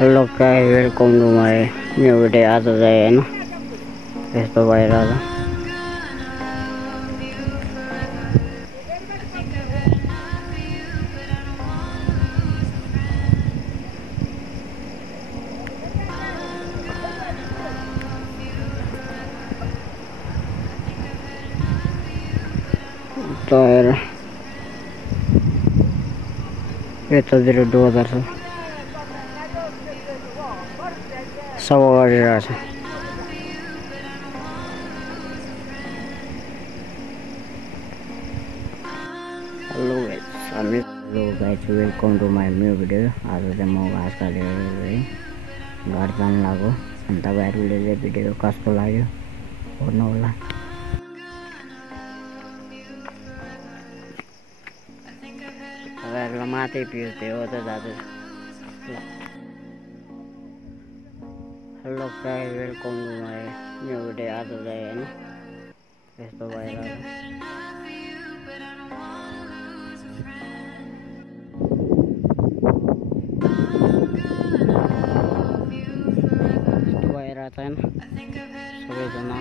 Hello guys, welcome to my new video. आज चाहिँ होइन यस्तो भइरहेछ। तर यतातिर डोजर छ, सब गरिरहेछ। Hello guys, welcome to my new video. आज चाहिँ म घाँस काटेर घर जान लाग्यो। अनि तपाईँहरूले चाहिँ भिडियो कस्तो लाग्यो भन्नु होला। तपाईँहरूलाई माथि पिर्दै हो त दाजु। Hello guys, welcome to my new video. आज चाहिँ होइन यस्तो भइरहेछ। छैन सबैजना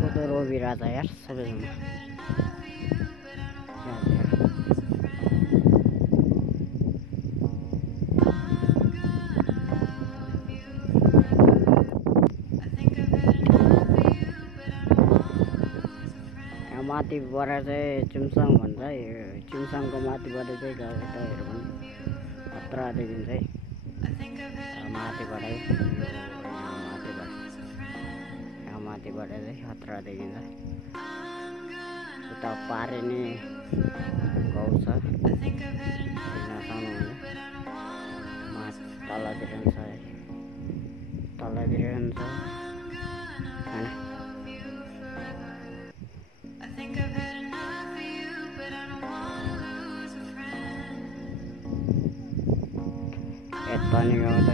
कस्तो रोबिरहेछ यार सबैजना। माथिबाट चाहिँ चिमसाङ भन्छ। यो चिमसाङको माथिबाट चाहिँ गाउँहरू पनि खतरा देखिन्छ है। माथिबाट यहाँ माथिबाट चाहिँ खतरा देखिन्छ। उता पारे नै गाउँ छ, सानो तलतिर छ है, तलतिर छ होइन। यता नि गाउँ छ